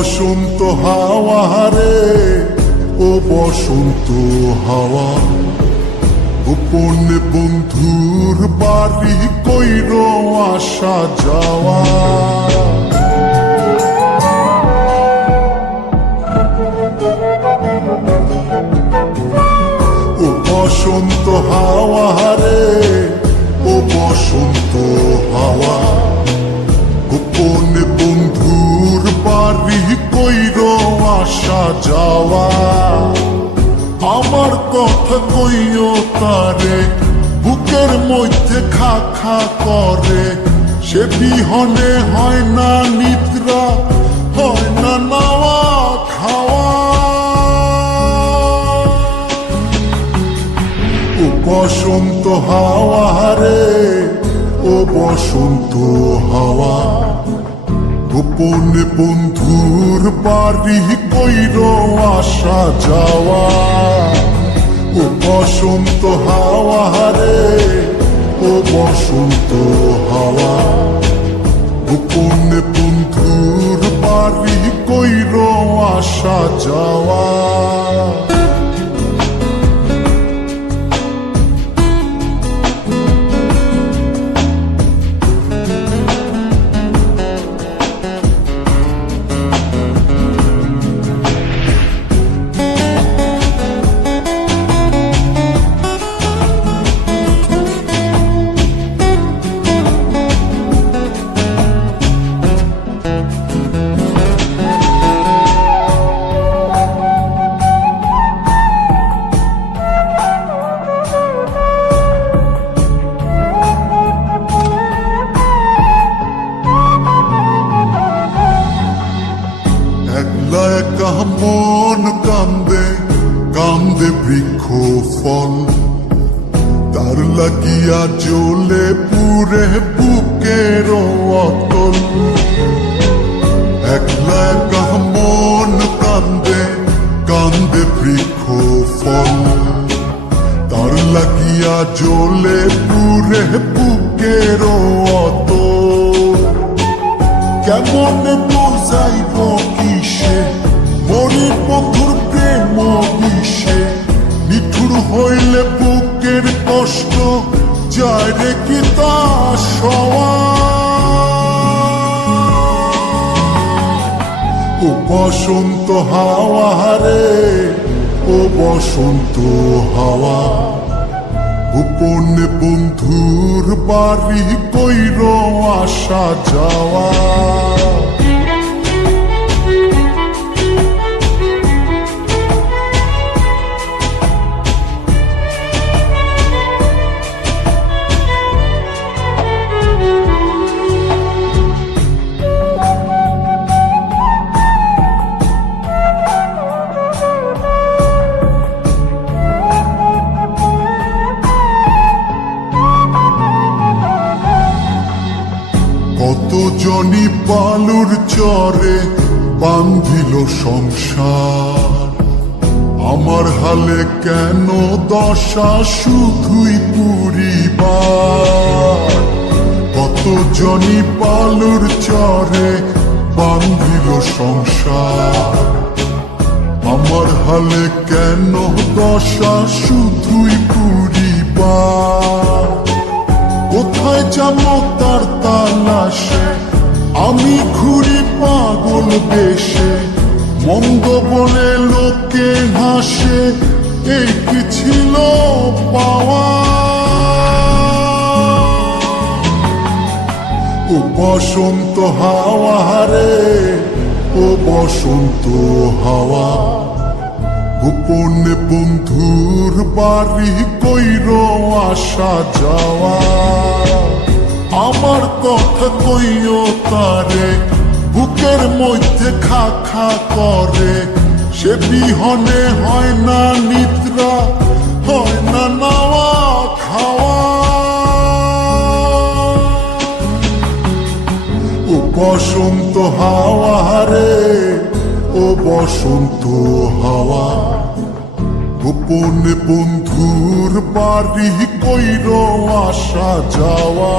বসন্ত হাওয়া রে, ও বসন্ত হাওয়া, গোপনে বন্ধুর বাড়ি কইর আসা যাওয়া। ও বসন্ত হাওয়া রে, ও বসন্ত হাওয়া, গোপনে বন্ধুর বাড়ি কইর আসা যাওয়া। আমার কথা কইও তারে, বুকের মধ্যে খা খা করে, সে বিহনে হয় না নিদ্রা, হয় না নাওয়া খাওয়া। ও বসন্ত হাওয়া রে, ও বসন্ত হাওয়া, গোপনে বন্ধুর বাড়ি কইর আসা যাওয়া। ও বসন্ত হাওয়া রে, ও বসন্ত হাওয়া, গোপনে বন্ধুর বাড়ি কইর আসা যাওয়া। একা মন কান্দে, কান্দে বৃক্ষ ফল, তার লাগিয়া জ্বলে পুরে বুকের অতল। একলা একা মন কান্দে, কান্দে বৃক্ষ ফল, তার লাগিয়া জ্বলে পুরে বুকের অতল। কেমন বুঝাইব কিসে মরির বন্ধুর প্রেম বিষে, নিঠুর হইলে বুকের কষ্ট যায় রে কি তা সওয়া। ও বসন্ত হাওয়া রে, ও বসন্ত হাওয়া, গোপনে বন্ধুর বাড়ি কইর আসা যাওয়া। কত জনি বালুর চরে বান্ধিল সংসার, আমার হালে কেন দশা শুধুই পুরিবার। কত জনি বালুর চরে বান্ধিল সংসার, আমার হালে কেন দশা শুধুই পুরিবার। কোথায় যাবো তার তালাশে, আমি ঘুরি পাগল বেশে, মন্দ বলে লোকে হাসে, এই কি ছিল পাওয়া। ও বসন্ত হাওয়া রে, ও বসন্ত হাওয়া, গোপনে বন্ধুর বাড়ি কইর আসা যাওয়া। আমার কথা কইও তারে, বুকের মধ্যে খা খা করে, সে বিহনে হয় না নিদ্রা, হয় না নাওয়া খাওয়া। ও বসন্ত হাওয়া রে, ও বসন্ত হাওয়া, গোপনে বন্ধুর বাড়ি কইর আসা যাওয়া।